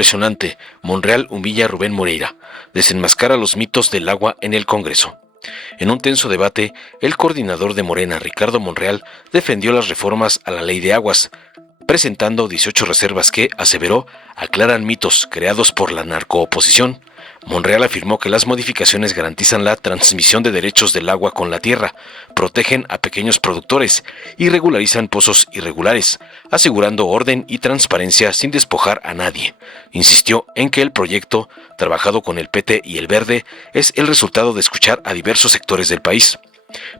impresionante. Monreal humilla a Rubén Moreira. Desenmascara los mitos del agua en el Congreso. En un tenso debate, el coordinador de Morena, Ricardo Monreal, defendió las reformas a la Ley de Aguas, presentando 18 reservas que, aseveró, aclaran mitos creados por la narcooposición. Monreal afirmó que las modificaciones garantizan la transmisión de derechos del agua con la tierra, protegen a pequeños productores y regularizan pozos irregulares, asegurando orden y transparencia sin despojar a nadie. Insistió en que el proyecto, trabajado con el PT y el Verde, es el resultado de escuchar a diversos sectores del país.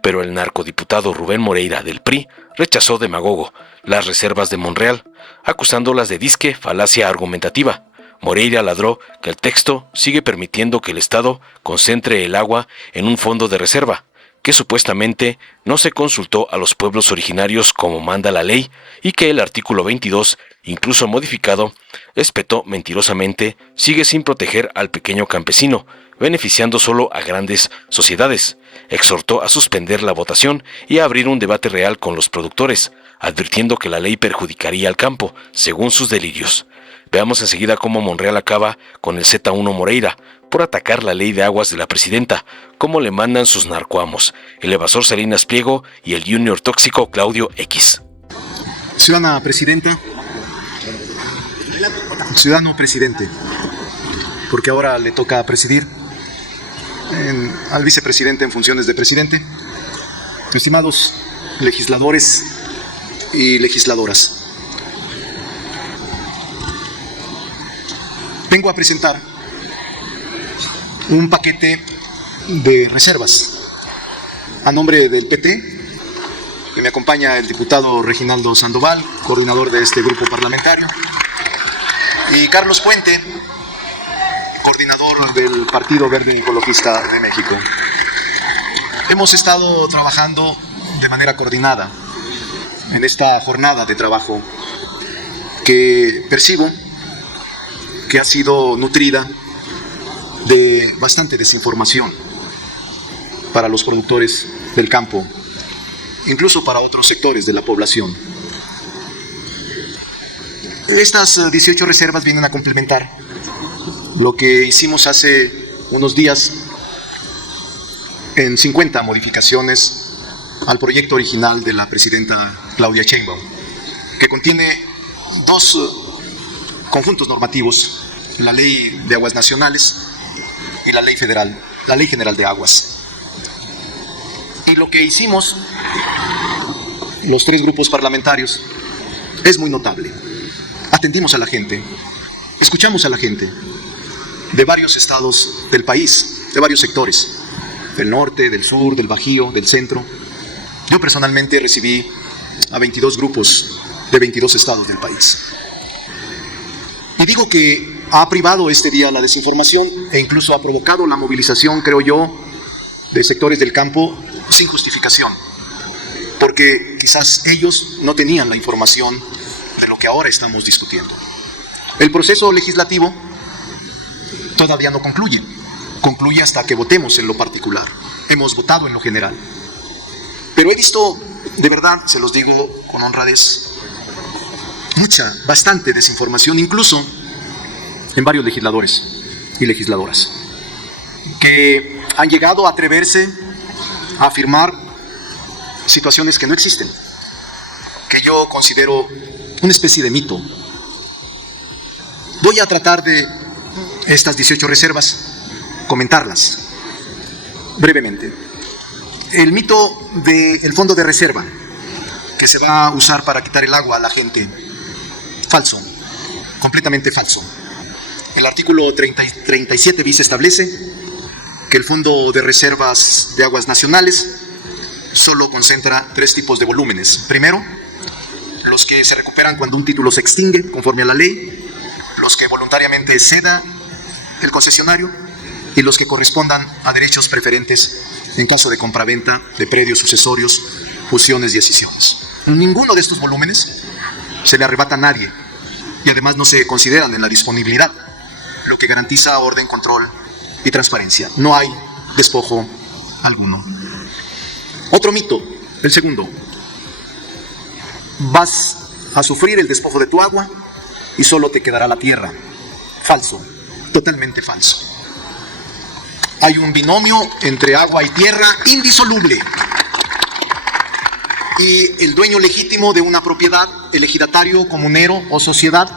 Pero el narcodiputado Rubén Moreira del PRI rechazó demagogo las reservas de Monreal, acusándolas de disque falacia argumentativa. Moreira ladró que el texto sigue permitiendo que el Estado concentre el agua en un fondo de reserva, que supuestamente no se consultó a los pueblos originarios como manda la ley y que el artículo 22, incluso modificado, espetó mentirosamente, sigue sin proteger al pequeño campesino, beneficiando solo a grandes sociedades. Exhortó a suspender la votación y a abrir un debate real con los productores, advirtiendo que la ley perjudicaría al campo, según sus delirios. Veamos enseguida cómo Monreal acaba con el Z1 Moreira por atacar la ley de aguas de la presidenta, cómo le mandan sus narcoamos, el evasor Salinas Pliego y el junior tóxico Claudio X. Ciudadana Presidenta, ciudadano presidente, porque ahora le toca presidir al vicepresidente en funciones de presidente, estimados legisladores y legisladoras. Vengo a presentar un paquete de reservas a nombre del PT, que me acompaña el diputado Reginaldo Sandoval, coordinador de este grupo parlamentario, y Carlos Puente, coordinador del Partido Verde Ecologista de México. Hemos estado trabajando de manera coordinada en esta jornada de trabajo que percibo que ha sido nutrida de bastante desinformación para los productores del campo, incluso para otros sectores de la población. Estas 18 reservas vienen a complementar lo que hicimos hace unos días en 50 modificaciones al proyecto original de la presidenta Claudia Sheinbaum, que contiene dos conjuntos normativos: la Ley de Aguas Nacionales y la Ley Federal, la Ley General de Aguas. Y lo que hicimos los tres grupos parlamentarios es muy notable. Atendimos a la gente, escuchamos a la gente de varios estados del país, de varios sectores, del norte, del sur, del Bajío, del centro. Yo personalmente recibí a 22 grupos de 22 estados del país. Y digo que ha privado este día la desinformación e incluso ha provocado la movilización, creo yo, de sectores del campo sin justificación, porque quizás ellos no tenían la información de lo que ahora estamos discutiendo. El proceso legislativo todavía no concluye. Concluye hasta que votemos en lo particular. Hemos votado en lo general. Pero he visto, de verdad, se los digo con honradez, bastante desinformación, incluso en varios legisladores y legisladoras, que han llegado a atreverse a afirmar situaciones que no existen, que yo considero una especie de mito. Voy a tratar de estas 18 reservas comentarlas brevemente. El mito del fondo de reserva que se va a usar para quitar el agua a la gente, falso, completamente falso. El artículo 37 bis establece que el fondo de reservas de aguas nacionales solo concentra 3 tipos de volúmenes. Primero, los que se recuperan cuando un título se extingue conforme a la ley, los que voluntariamente ceda el concesionario y los que correspondan a derechos preferentes en caso de compraventa de predios sucesorios, fusiones y escisiones. Ninguno de estos volúmenes se le arrebata a nadie y además no se consideran en la disponibilidad, lo que garantiza orden, control y transparencia. No hay despojo alguno. Otro mito, el segundo: vas a sufrir el despojo de tu agua y solo te quedará la tierra. Falso, totalmente falso. Hay un binomio entre agua y tierra indisoluble. Y el dueño legítimo de una propiedad, el ejidatario, comunero o sociedad,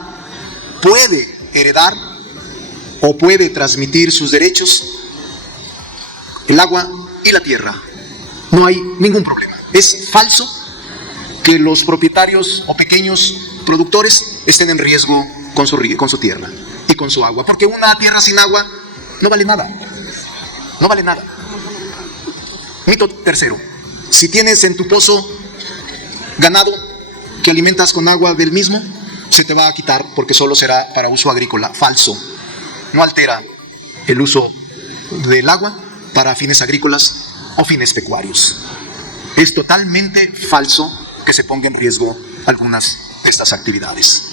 puede heredar o puede transmitir sus derechos, el agua y la tierra. No hay ningún problema. Es falso que los propietarios o pequeños productores estén en riesgo con su tierra y con su agua, porque una tierra sin agua no vale nada. No vale nada. Mito tercero. Si tienes en tu pozo ganado que alimentas con agua del mismo, se te va a quitar porque solo será para uso agrícola. Falso. No altera el uso del agua para fines agrícolas o fines pecuarios. Es totalmente falso que se ponga en riesgo algunas de estas actividades.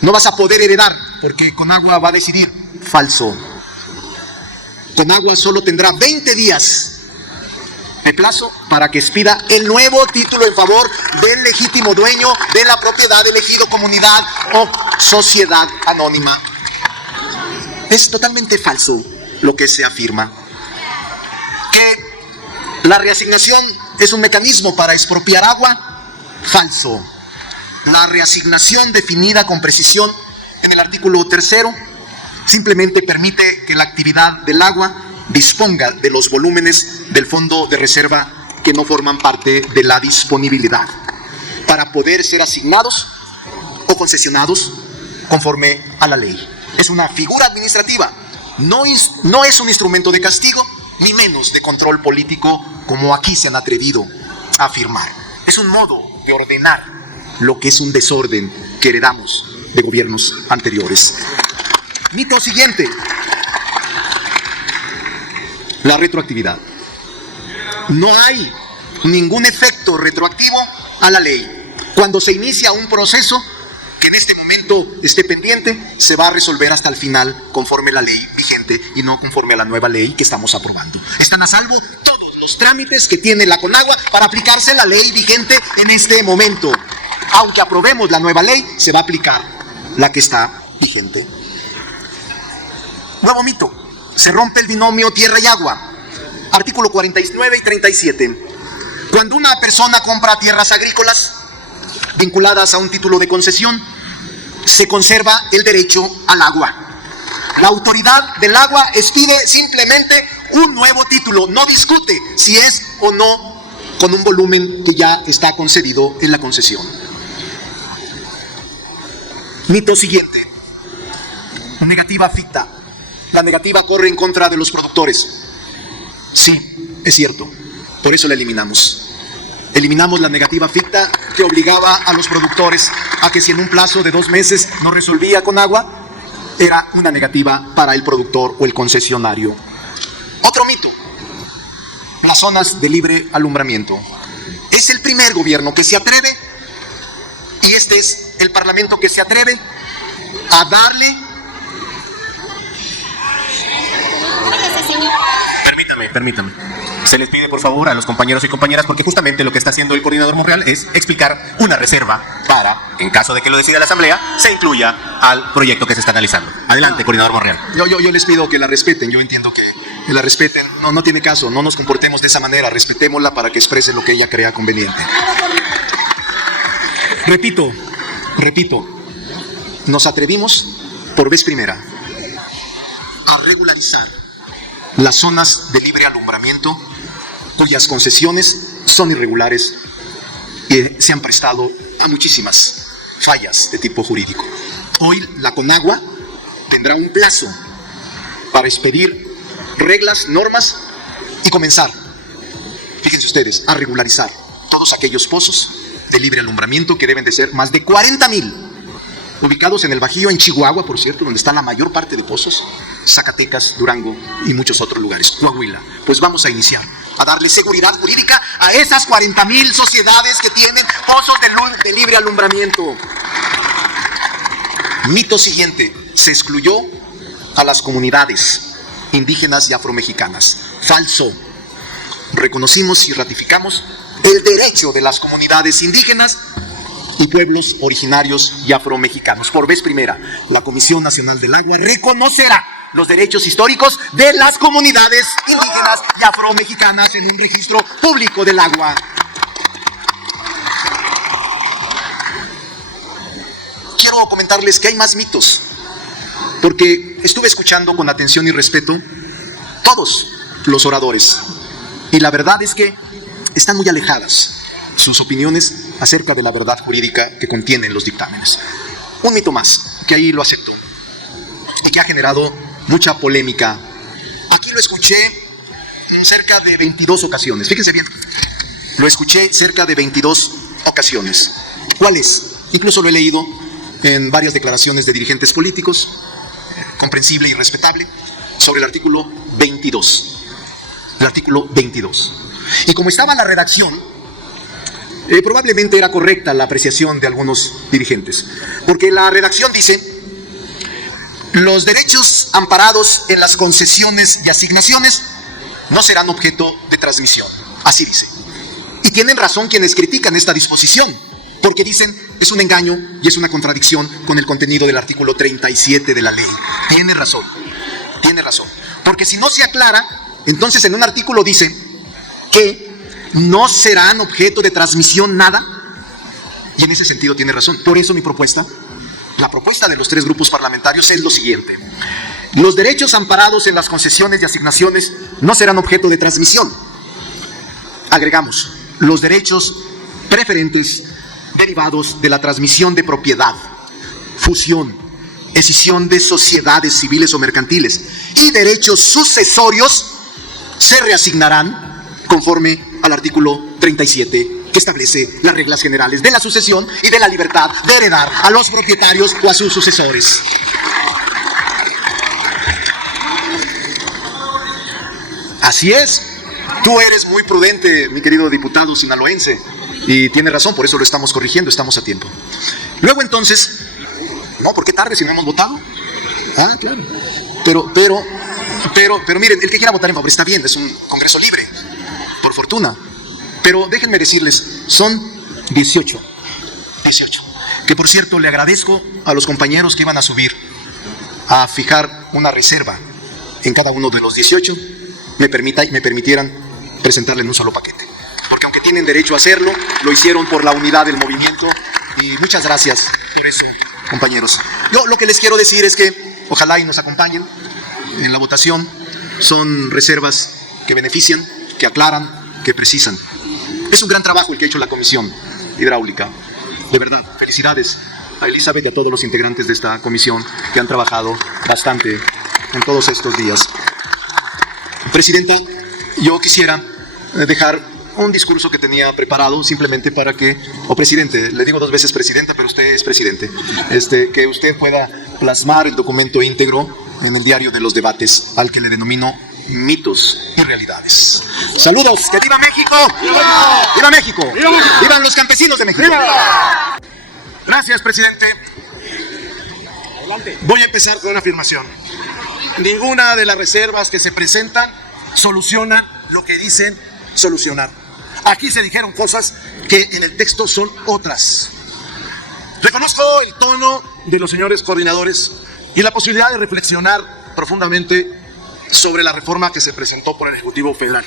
No vas a poder heredar porque con agua va a decidir. Falso. Con agua solo tendrá 20 días de plazo para que expida el nuevo título en favor del legítimo dueño de la propiedad, elegido comunidad o sociedad anónima. Es totalmente falso lo que se afirma. Que la reasignación es un mecanismo para expropiar agua. Falso. La reasignación definida con precisión en el artículo 3 simplemente permite que la actividad del agua disponga de los volúmenes del fondo de reserva que no forman parte de la disponibilidad para poder ser asignados o concesionados conforme a la ley. Es una figura administrativa, no es un instrumento de castigo, ni menos de control político, como aquí se han atrevido a afirmar. Es un modo de ordenar lo que es un desorden que heredamos de gobiernos anteriores. Mito siguiente. La retroactividad. No hay ningún efecto retroactivo a la ley. Cuando se inicia un proceso que en este momento esté pendiente, se va a resolver hasta el final conforme a la ley vigente y no conforme a la nueva ley que estamos aprobando. Están a salvo todos los trámites que tiene la Conagua para aplicarse la ley vigente en este momento. Aunque aprobemos la nueva ley, se va a aplicar la que está vigente. Nuevo mito. Se rompe el binomio tierra y agua. Artículo 49 y 37. Cuando una persona compra tierras agrícolas vinculadas a un título de concesión, se conserva el derecho al agua. La autoridad del agua expide simplemente un nuevo título, no discute si es o no con un volumen que ya está concedido en la concesión. Mito siguiente. Negativa ficta. La negativa corre en contra de los productores. Sí, es cierto. Por eso la eliminamos. Eliminamos la negativa ficta que obligaba a los productores a que si en un plazo de 2 meses no resolvía con agua, era una negativa para el productor o el concesionario. Otro mito. Las zonas de libre alumbramiento. Es el primer gobierno que se atreve, y este es el Parlamento que se atreve a darle... Permítame. Se les pide por favor a los compañeros y compañeras, porque justamente lo que está haciendo el coordinador Monreal es explicar una reserva para, en caso de que lo decida la Asamblea, se incluya al proyecto que se está analizando. Adelante, coordinador Monreal. Yo les pido que la respeten. Yo entiendo que la respeten. No tiene caso. No nos comportemos de esa manera. Respetémosla para que exprese lo que ella crea conveniente. Repito. Nos atrevimos por vez primera a regularizar las zonas de libre alumbramiento cuyas concesiones son irregulares y se han prestado a muchísimas fallas de tipo jurídico. Hoy la Conagua tendrá un plazo para expedir reglas, normas y comenzar, fíjense ustedes, a regularizar todos aquellos pozos de libre alumbramiento, que deben de ser más de 40,000, ubicados en el Bajío, en Chihuahua, por cierto, donde está la mayor parte de pozos, Zacatecas, Durango y muchos otros lugares, Coahuila. Pues vamos a iniciar a darle seguridad jurídica a esas 40,000 sociedades que tienen pozos de libre alumbramiento. Mito siguiente. Se excluyó a las comunidades indígenas y afromexicanas. Falso. Reconocimos y ratificamos el derecho de las comunidades indígenas y pueblos originarios y afromexicanos. Por vez primera, la Comisión Nacional del Agua reconocerá los derechos históricos de las comunidades indígenas y afromexicanas en un registro público del agua. Quiero comentarles que hay más mitos, porque estuve escuchando con atención y respeto todos los oradores, y la verdad es que están muy alejadas sus opiniones acerca de la verdad jurídica que contienen los dictámenes. Un mito más, que ahí lo acepto, y que ha generado mucha polémica. Aquí lo escuché en cerca de 22 ocasiones. Fíjense bien, lo escuché cerca de 22 ocasiones. ¿Cuál es? Incluso lo he leído en varias declaraciones de dirigentes políticos, comprensible y respetable, sobre el artículo 22. El artículo 22. Y como estaba la redacción, probablemente era correcta la apreciación de algunos dirigentes, porque la redacción dice: los derechos amparados en las concesiones y asignaciones no serán objeto de transmisión. Así dice. Y tienen razón quienes critican esta disposición, porque dicen es un engaño y es una contradicción con el contenido del artículo 37 de la ley. Tiene razón, porque si no se aclara, entonces en un artículo dice que no serán objeto de transmisión nada, y en ese sentido tiene razón. Por eso mi propuesta, la propuesta de los tres grupos parlamentarios, es lo siguiente: los derechos amparados en las concesiones y asignaciones no serán objeto de transmisión. Agregamos los derechos preferentes derivados de la transmisión de propiedad, fusión, escisión de sociedades civiles o mercantiles y derechos sucesorios se reasignarán conforme al artículo 37, que establece las reglas generales de la sucesión y de la libertad de heredar a los propietarios o a sus sucesores. Así es. Tú eres muy prudente, mi querido diputado sinaloense, y tiene razón, por eso lo estamos corrigiendo, estamos a tiempo. Luego entonces, no, ¿por qué tarde si no hemos votado? Ah, claro. Pero miren, el que quiera votar en favor está bien, es un congreso libre, por fortuna. Pero déjenme decirles, son 18. Que por cierto le agradezco a los compañeros que iban a subir a fijar una reserva en cada uno de los 18, me permitieran presentarle en un solo paquete. Porque aunque tienen derecho a hacerlo, lo hicieron por la unidad del movimiento, y muchas gracias por eso, compañeros. Yo lo que les quiero decir es que ojalá y nos acompañen en la votación. Son reservas que benefician, que aclaran, que precisan. Es un gran trabajo el que ha hecho la Comisión Hidráulica. De verdad, felicidades a Elizabeth y a todos los integrantes de esta comisión que han trabajado bastante en todos estos días. Presidenta, yo quisiera dejar un discurso que tenía preparado simplemente para que, o presidente, le digo 2 veces presidenta, pero usted es presidente, que usted pueda plasmar el documento íntegro en el diario de los debates, al que le denomino mitos y realidades. Saludos, que viva México. ¡Viva! ¡Viva México! ¡Viva! ¡Vivan los campesinos de México! ¡Viva! Gracias, presidente. Voy a empezar con una afirmación. Ninguna de las reservas que se presentan soluciona lo que dicen solucionar. Aquí se dijeron cosas que en el texto son otras. Reconozco el tono de los señores coordinadores y la posibilidad de reflexionar profundamente sobre la reforma que se presentó por el Ejecutivo Federal.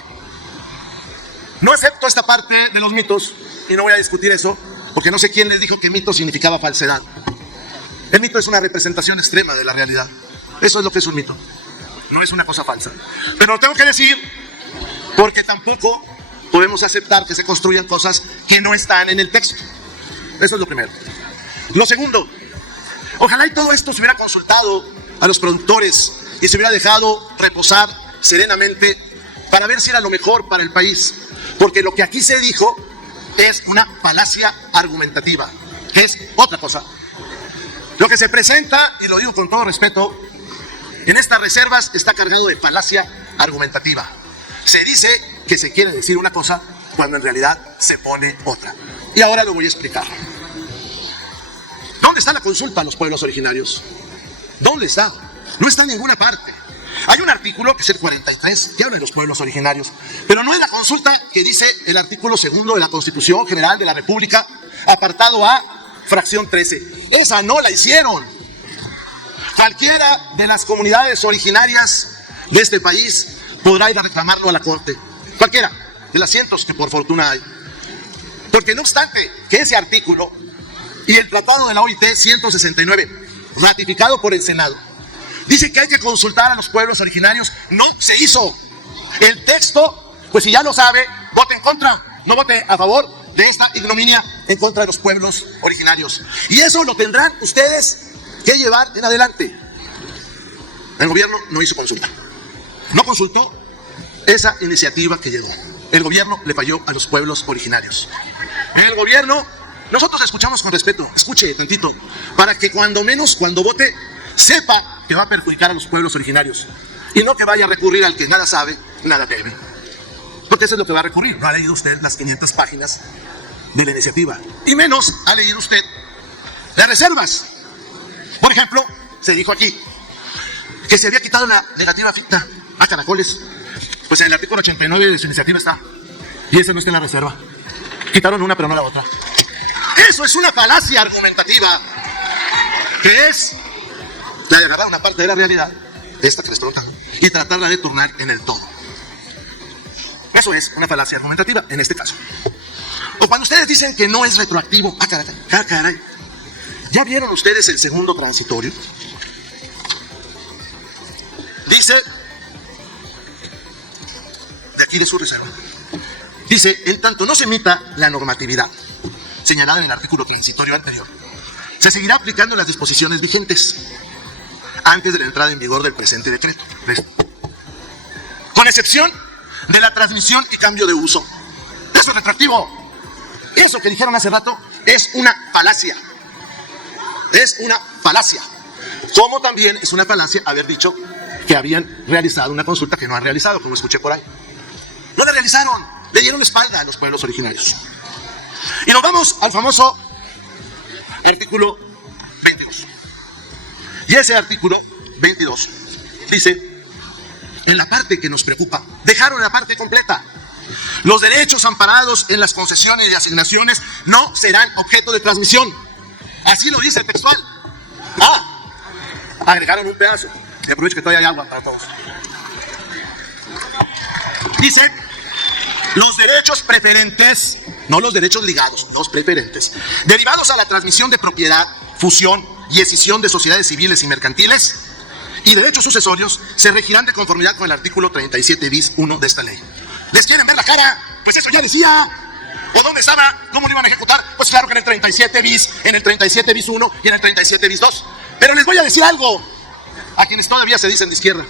No acepto esta parte de los mitos y no voy a discutir eso, porque no sé quién les dijo que mito significaba falsedad. El mito es una representación extrema de la realidad. Eso es lo que es un mito. No es una cosa falsa. Pero lo tengo que decir porque tampoco podemos aceptar que se construyan cosas que no están en el texto. Eso es lo primero. Lo segundo, ojalá y todo esto se hubiera consultado a los productores y se hubiera dejado reposar serenamente para ver si era lo mejor para el país. Porque lo que aquí se dijo es una falacia argumentativa, que es otra cosa. Lo que se presenta, y lo digo con todo respeto, en estas reservas está cargado de falacia argumentativa. Se dice que se quiere decir una cosa cuando en realidad se pone otra. Y ahora lo voy a explicar. ¿Dónde está la consulta a los pueblos originarios? ¿Dónde está? No está en ninguna parte. Hay un artículo, que es el 43, que habla de los pueblos originarios, pero no es la consulta que dice el artículo 2 de la Constitución General de la República, apartado A, fracción 13. Esa no la hicieron. Cualquiera de las comunidades originarias de este país podrá ir a reclamarlo a la Corte. Cualquiera de las cientos que por fortuna hay. Porque no obstante que ese artículo y el tratado de la OIT 169, ratificado por el Senado, dice que hay que consultar a los pueblos originarios, no se hizo. El texto, pues si ya lo sabe, vote en contra, no vote a favor de esta ignominia en contra de los pueblos originarios. Y eso lo tendrán ustedes que llevar en adelante. El gobierno no hizo consulta, no consultó esa iniciativa que llegó. El gobierno le falló a los pueblos originarios. El gobierno, nosotros escuchamos con respeto, escuche tantito, para que cuando menos, cuando vote, sepa que va a perjudicar a los pueblos originarios y no que vaya a recurrir al que nada sabe, nada teme. Porque eso es lo que va a recurrir. No ha leído usted las 500 páginas de la iniciativa y menos ha leído usted las reservas. Por ejemplo, se dijo aquí que se había quitado la negativa ficta a caracoles. Pues en el artículo 89 de su iniciativa está, y ese no está en la reserva. Quitaron una pero no la otra. Eso es una falacia argumentativa, que es la de agarrar una parte de la realidad, esta que les preguntan, y tratarla de turnar en el todo. Eso es una falacia argumentativa en este caso. O cuando ustedes dicen que no es retroactivo, caray. ¿Ya vieron ustedes el segundo transitorio? Dice, de aquí de su reserva, dice, en tanto no se emita la normatividad señalada en el artículo transitorio anterior, se seguirá aplicando las disposiciones vigentes antes de la entrada en vigor del presente decreto, con excepción de la transmisión y cambio de uso. Eso es retroactivo. Eso que dijeron hace rato es una falacia. Es una falacia. Como también es una falacia haber dicho que habían realizado una consulta que no han realizado, como escuché por ahí. No la realizaron, le dieron espalda a los pueblos originarios. Y nos vamos al famoso artículo 22. Y ese artículo 22 dice, en la parte que nos preocupa, dejaron la parte completa. Los derechos amparados en las concesiones y asignaciones no serán objeto de transmisión. Así lo dice textual. Agregaron un pedazo. Aprovecho que todavía hay agua para todos. Dice, los derechos preferentes, no los derechos ligados, los preferentes, derivados a la transmisión de propiedad, fusión y escisión de sociedades civiles y mercantiles, y derechos sucesorios, se regirán de conformidad con el artículo 37 bis 1 de esta ley. ¿Les quieren ver la cara? Pues eso ya decía. ¿O dónde estaba? ¿Cómo lo iban a ejecutar? Pues claro que en el 37 bis, en el 37 bis 1 y en el 37 bis 2. Pero les voy a decir algo a quienes todavía se dicen de izquierda.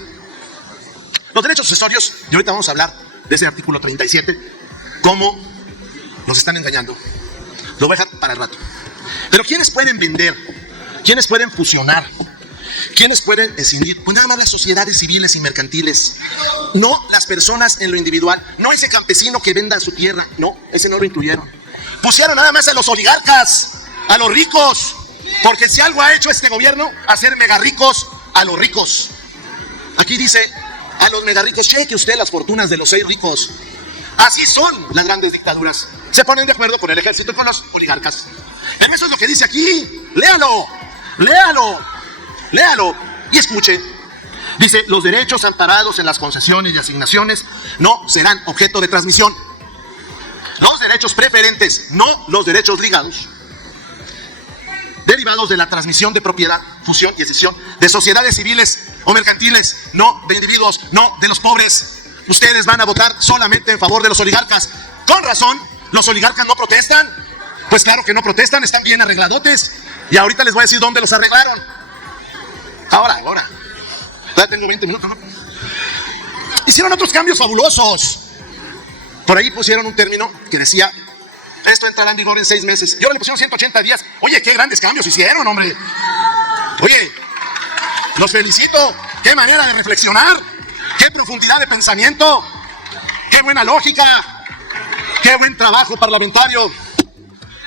Los derechos sucesorios, y ahorita vamos a hablar de ese artículo 37, cómo nos están engañando. Lo voy a dejar para el rato. Pero ¿quiénes pueden vender? ¿Quiénes pueden fusionar? ¿Quiénes pueden escindir? Pues nada más las sociedades civiles y mercantiles. No las personas en lo individual. No ese campesino que venda su tierra. No, ese no lo incluyeron. Pusieron nada más a los oligarcas, a los ricos. Porque si algo ha hecho este gobierno, hacer mega ricos a los ricos. Aquí dice, a los mega ricos, cheque usted las fortunas de los 6 ricos. Así son las grandes dictaduras. Se ponen de acuerdo con el ejército y con los oligarcas. Pero eso es lo que dice aquí. Léalo, léalo, léalo y escuche. Dice, los derechos amparados en las concesiones y asignaciones no serán objeto de transmisión. Los derechos preferentes, no los derechos ligados, derivados de la transmisión de propiedad, fusión y escisión de sociedades civiles o mercantiles, no de individuos, no de los pobres. Ustedes van a votar solamente en favor de los oligarcas. Con razón, los oligarcas no protestan. Pues claro que no protestan, están bien arregladotes. Y ahorita les voy a decir dónde los arreglaron. Ahora. Ya tengo 20 minutos, ¿no? Hicieron otros cambios fabulosos. Por ahí pusieron un término que decía, esto entrará en vigor en 6 meses. Y ahora le pusieron 180 días. Oye, qué grandes cambios hicieron, hombre. Oye, los felicito. Qué manera de reflexionar. Qué profundidad de pensamiento. Qué buena lógica. Qué buen trabajo parlamentario.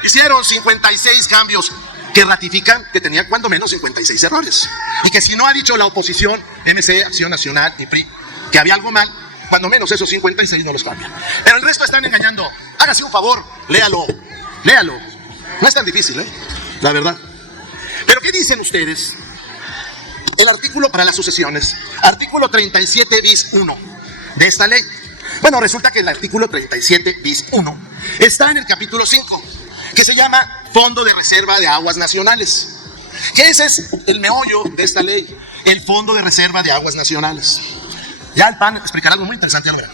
Hicieron 56 cambios que ratifican que tenían cuando menos 56 errores. Y que si no ha dicho la oposición, MC, Acción Nacional y PRI, que había algo mal, cuando menos esos 56 no los cambian. Pero el resto están engañando. Hágase un favor, léalo. No es tan difícil, la verdad. Pero ¿qué dicen ustedes? El artículo para las sucesiones, artículo 37 bis 1 de esta ley. Bueno, resulta que el artículo 37 bis 1 está en el capítulo 5, que se llama Fondo de Reserva de Aguas Nacionales. Que ese es el meollo de esta ley, el Fondo de Reserva de Aguas Nacionales. Ya el PAN explicará algo muy interesante ahora.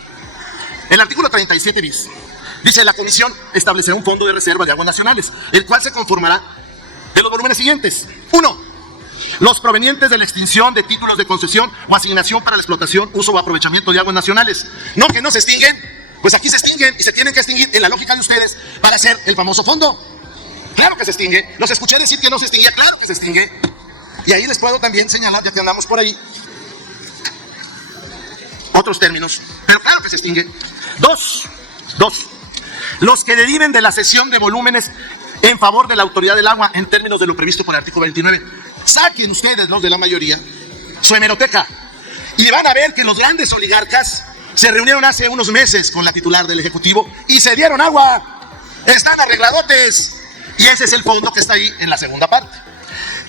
El artículo 37 bis dice: la comisión establecerá un fondo de reserva de aguas nacionales, el cual se conformará de los volúmenes siguientes. 1. Los provenientes de la extinción de títulos de concesión o asignación para la explotación, uso o aprovechamiento de aguas nacionales. No, que no se extinguen. Pues aquí se extinguen y se tienen que extinguir en la lógica de ustedes para hacer el famoso fondo. Claro que se extingue. Los escuché decir que no se extinguía. Claro que se extingue. Y ahí les puedo también señalar, ya que andamos por ahí, otros términos. Pero claro que se extingue. 2. Los que deriven de la cesión de volúmenes en favor de la autoridad del agua en términos de lo previsto por el artículo 29. Saquen ustedes, los de la mayoría, su hemeroteca y van a ver que los grandes oligarcas se reunieron hace unos meses con la titular del Ejecutivo y se dieron agua. Están arregladotes. Y ese es el fondo que está ahí en la segunda parte.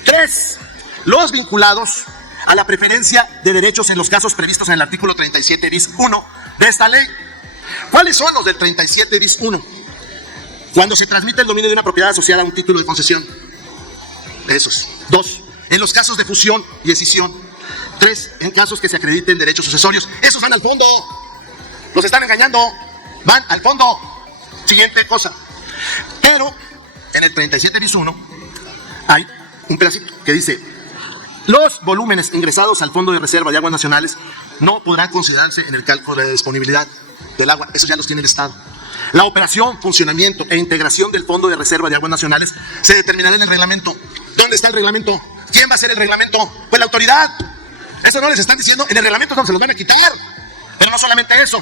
3. Los vinculados a la preferencia de derechos en los casos previstos en el artículo 37 bis 1 de esta ley. ¿Cuáles son los del 37 bis 1? Cuando se transmite el dominio de una propiedad asociada a un título de concesión. Esos. 2. En los casos de fusión y escisión. 3. En casos que se acrediten derechos sucesorios. Esos van al fondo. Los están engañando. Van al fondo. Siguiente cosa. Pero en el 37 bis 1 hay un pedacito que dice: los volúmenes ingresados al Fondo de Reserva de Aguas Nacionales no podrán considerarse en el cálculo de disponibilidad del agua. Esos ya los tiene el Estado. La operación, funcionamiento e integración del Fondo de Reserva de Aguas Nacionales se determinará en el reglamento. ¿Dónde está el reglamento? ¿Quién va a hacer el reglamento? Pues la autoridad. Eso no les están diciendo. En el reglamento no se los van a quitar. Pero no solamente eso.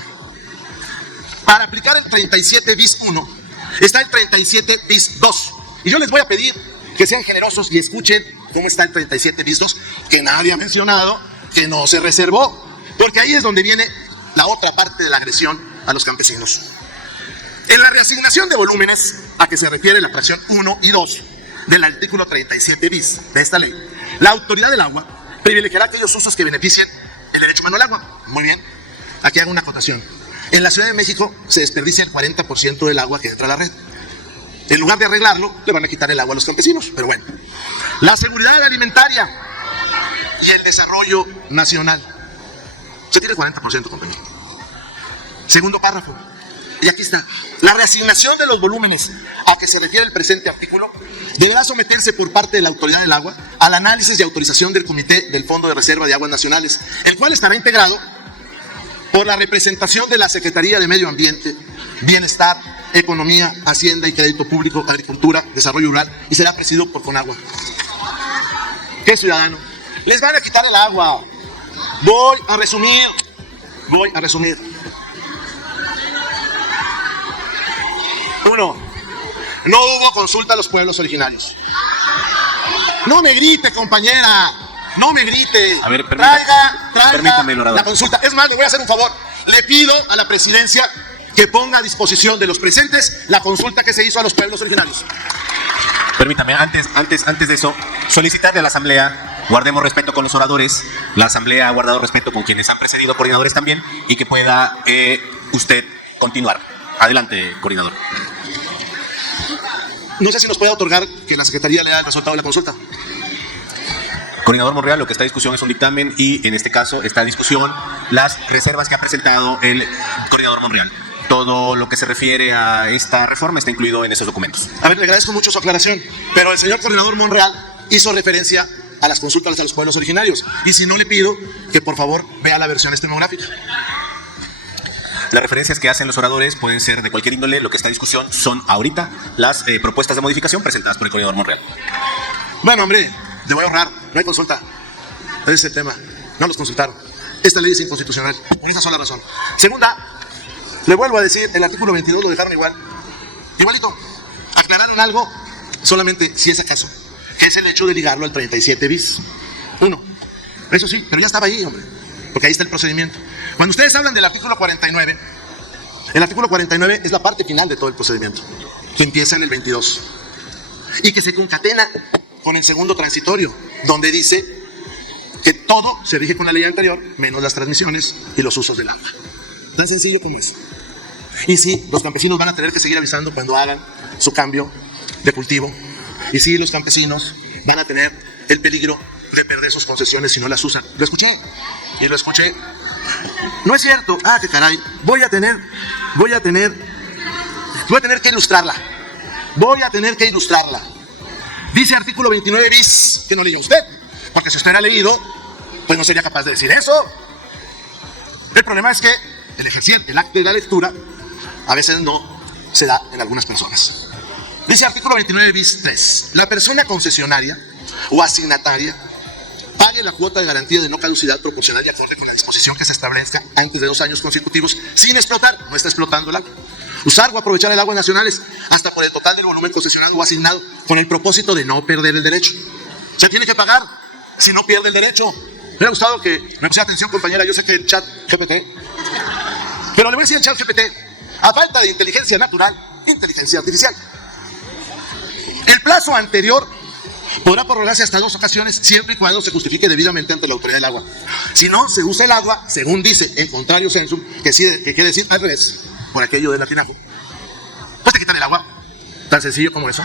Para aplicar el 37 bis 1 está el 37 bis 2. Y yo les voy a pedir que sean generosos y escuchen cómo está el 37 bis 2, que nadie ha mencionado, que no se reservó, porque ahí es donde viene la otra parte de la agresión a los campesinos. En la reasignación de volúmenes a que se refiere la fracción 1 y 2 del artículo 37 bis de esta ley, la autoridad del agua privilegiará aquellos usos que beneficien el derecho humano al agua. Muy bien, aquí hago una acotación. En la Ciudad de México se desperdicia el 40% del agua que entra a la red. En lugar de arreglarlo, le van a quitar el agua a los campesinos. Pero bueno, la seguridad alimentaria y el desarrollo nacional. Se tiene el 40%, compañero. Segundo párrafo. Y aquí está. La reasignación de los volúmenes a que se refiere el presente artículo deberá someterse por parte de la autoridad del agua al análisis y autorización del Comité del Fondo de Reserva de Aguas Nacionales, el cual estará integrado por la representación de la Secretaría de Medio Ambiente, Bienestar, Economía, Hacienda y Crédito Público, Agricultura, Desarrollo Rural, y será presidido por Conagua. ¿Qué ciudadano? Les van a quitar el agua. Voy a resumir. 1. No hubo consulta a los pueblos originarios. No me grite, compañera. No me grite. A ver, traiga la consulta. Es más, le voy a hacer un favor. Le pido a la presidencia que ponga a disposición de los presentes la consulta que se hizo a los pueblos originarios. Permítame, antes de eso, solicitarle a la Asamblea, guardemos respeto con los oradores, la Asamblea ha guardado respeto con quienes han precedido, coordinadores también, y que pueda usted continuar. Adelante, coordinador. No sé si nos puede otorgar que la Secretaría lea el resultado de la consulta. Coordinador Monreal, lo que está en discusión es un dictamen y en este caso está en discusión las reservas que ha presentado el coordinador Monreal. Todo lo que se refiere a esta reforma está incluido en esos documentos. A ver, le agradezco mucho su aclaración, pero el señor coordinador Monreal hizo referencia a las consultas a los pueblos originarios. Y si no, le pido que por favor vea la versión estenográfica. Las referencias que hacen los oradores pueden ser de cualquier índole. Lo que está en discusión son ahorita las propuestas de modificación presentadas por el coordinador Monreal. Bueno, hombre, te voy a ahorrar. No hay consulta. Ese es el tema. No los consultaron. Esta ley es inconstitucional. Por esa sola razón. Segunda, le vuelvo a decir, el artículo 22 lo dejaron igual. Igualito. Aclararon algo, solamente si es acaso, que es el hecho de ligarlo al 37 bis 1. Eso sí, pero ya estaba ahí, hombre. Porque ahí está el procedimiento. Cuando ustedes hablan del artículo 49, el artículo 49 es la parte final de todo el procedimiento, que empieza en el 22. y que se concatena con el segundo transitorio, donde dice que todo se rige con la ley anterior, menos las transmisiones y los usos del agua. Tan sencillo como eso. Y sí, los campesinos van a tener que seguir avisando cuando hagan su cambio de cultivo. Y sí, los campesinos van a tener el peligro de perder sus concesiones si no las usan. Lo escuché. No es cierto. Ah, qué caray. Voy a tener que ilustrarla. Dice artículo 29 bis, que no leyó usted. Porque si usted ha leído, pues no sería capaz de decir eso. El problema es que el ejercer el acto de la lectura a veces no se da en algunas personas. Dice artículo 29 bis 3. La persona concesionaria o asignataria pague la cuota de garantía de no caducidad proporcional y acorde con la disposición que se establezca antes de 2 años consecutivos sin explotar, no está explotando el agua, usar o aprovechar el agua nacionales hasta por el total del volumen concesionado o asignado con el propósito de no perder el derecho. Se tiene que pagar si no pierde el derecho. Me hubiera gustado que me pusiera atención, compañera. Yo sé que el chat GPT, pero le voy a decir al chat GPT, a falta de inteligencia natural, inteligencia artificial. El plazo anterior podrá prorrogarse hasta 2 ocasiones siempre y cuando se justifique debidamente ante la autoridad del agua. Si no se usa el agua, según dice en contrario sensum, que quiere decir al revés, por aquello del latinajo, pues te quitan el agua. Tan sencillo como eso.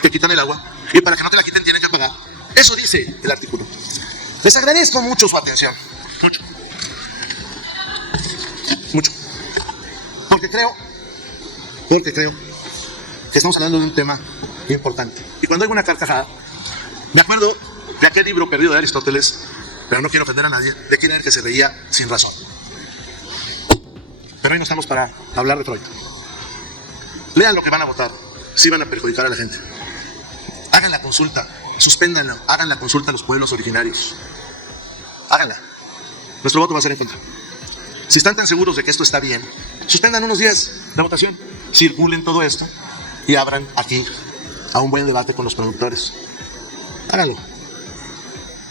Te quitan el agua y para que no te la quiten tienen que pagar. Eso dice el artículo. Les agradezco mucho su atención. Mucho. Porque creo que estamos hablando de un tema importante. Y cuando hay una carcajada, me acuerdo de aquel libro perdido de Aristóteles, pero no quiero ofender a nadie, de quién era el que se reía sin razón. Pero hoy no estamos para hablar de Troya. Lean lo que van a votar, si van a perjudicar a la gente. Hagan la consulta, suspéndanlo, hagan la consulta a los pueblos originarios. Háganla. Nuestro voto va a ser en contra. Si están tan seguros de que esto está bien, suspendan unos días la votación, circulen todo esto y abran aquí a un buen debate con los productores. Háganlo.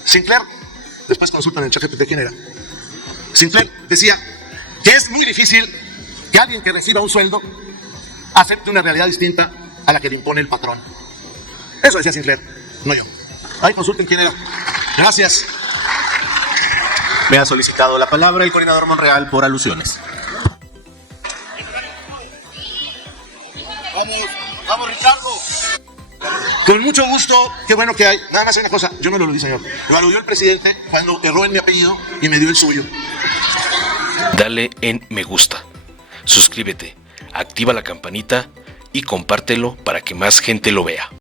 Sinclair, después consultan en el ChatGPT quién era. Sinclair decía que es muy difícil que alguien que reciba un sueldo acepte una realidad distinta a la que le impone el patrón. Eso decía Sinclair, no yo. Ahí consulten quién era. Gracias. Me ha solicitado la palabra el coordinador Monreal por alusiones. Vamos, Ricardo. Con mucho gusto, qué bueno que hay. Nada más hay una cosa, yo no lo di, señor. Lo aludió el presidente cuando erró en mi apellido y me dio el suyo. Dale en me gusta, suscríbete, activa la campanita y compártelo para que más gente lo vea.